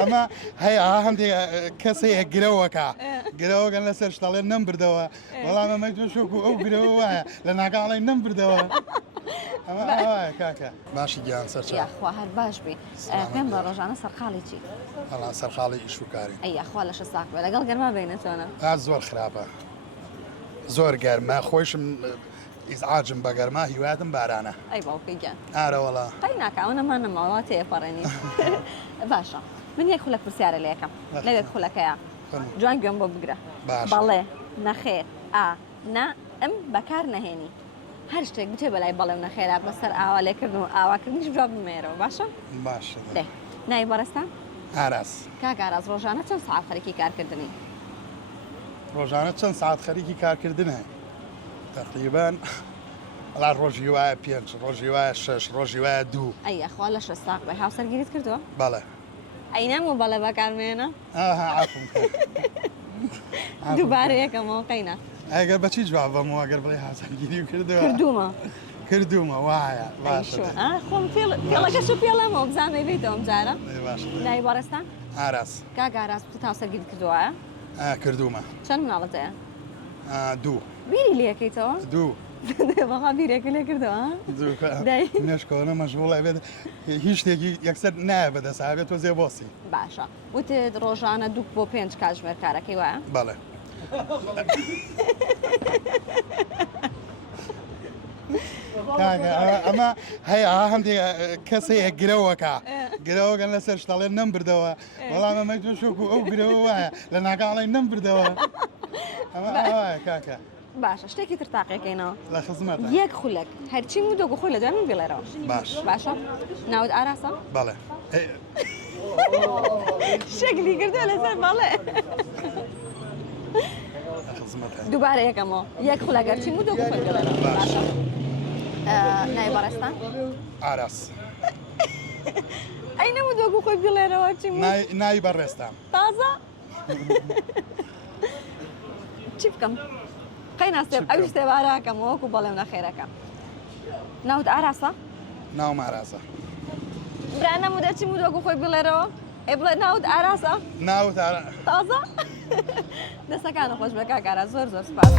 ئەمە هەیە هەندێک کەسەیە گرەوەکە گرەوەگەن لەسەر شتەڵێن نەمبردەوە وەڵام ئەمە تۆ شوکو ئەو گرەوە وایە لە ناگاڵی نەمبردەوە ئەمە ئاوایە کاکە باشی گیان سەرچ یاخوا هەر باش بی پێم بە ڕۆژانە سەرقاڵی چی هەڵان سەرخاڵی ئیشوکاری ئەیخوا لەشە ساق بێ لەگەڵ گەرما بینە چۆنە زۆر خراپە زۆر گەرمە خۆشم ئیزعاجم بە گەرما هیواتم بارانە ئەی باوکەی گیان ئارەوەڵا قەی ناکەوە نەمان نەماوە تێپەڕێنی باشە من یەک خولەک پرسیارە لە یەکەم لەوێک خولەکەیە جوان گوێم بۆ بگرە بەڵێ نەخێر نا ئەم بەکار نەهێنی هەر شتێک بتێ بەلای بەڵێ و نەخێرا بەسەر ئاوا لێکردن و ئاواکردنیش جواب بمێرەوە باشە باشە دێ نای بەڕێستان ئاراس کاگاراز ڕۆژانە چەند ساعت خەریکی کارکردنی ڕۆژانە چەند ساعت خەریکی کارکردنە تقریبان ئەڵا ڕۆژی وایە 5 ڕۆژی وایە 6 ڕۆژی وایە 2 ئەیخوا لە شەستاق بە هاوسەرگیریت کردووە بەڵێ ئەینەم و بەڵێ بەکارمێنە عفوم دووبارە یەکەمەوە قەینە ئەگەر بەچی جواب بەمەوە ئەگەر بڵێ هاوسەرگیری کردووە کردومە وایە باشە خۆم پێڵەکەش و پێڵەمەوە بزانێ بیتەوە جارە باشە نای بەڕێستان ئاراس کاگاراز بتت هاوسەرگیریت کردووە کردومە چەند مناڵەتەیە 2 بیری لەکەیتەوە 2 بەڵا بیرێکی لێ کردەوە نشکۆنە مەژغوڵ بێت هیچ شتێکی یەکسەر نایە بەدەسابێت تۆ زێ بۆسی باشە وتت ڕۆژانە 2 بۆ 5 کاتژمێر کارەکەی وایە بەڵێ ئەمە هەیە هەندێک کەسەیە گرەوەکە گرەوەگەن لەسەر شتەڵێن نەمبردەوە وەڵام ئەمە تۆ شوکو ئەو گرەوە وایە لە ناگاڵی نەمبردەوە ئەمە ئاوایە کاکە باشە شتێکی تر تاقیەکەینەوە لە خزمەت یەک خولەک هەرچی و دۆگو خۆی لە دوای من بێڵێرەوە باشە ناوت ئاراسە بەڵێ شەکلی کردو لەسەر بەڵێ دووبارە یەکەمەوە یەک خولەک هەرچی و دۆگو خۆی بێڵێرەوە باشە نای بەڕێستان ئاراس ئەی نەمو دۆگو خۆی بێڵێرەوە چی نای بەڕێستان تازە چی بکەم قەی ناستێب ئەو شتێوارەکەم وەکو بەڵێم نەخێرەکە ناوت ئاراسە ناوم ئاراسە برا نەمو دەچی و دۆگو خۆی بڵێرەوە ئێ بڵێ ناوت ئاراسە ناوت تازە دەستەکانە خۆش بە کاکارە زۆر زۆر سپاس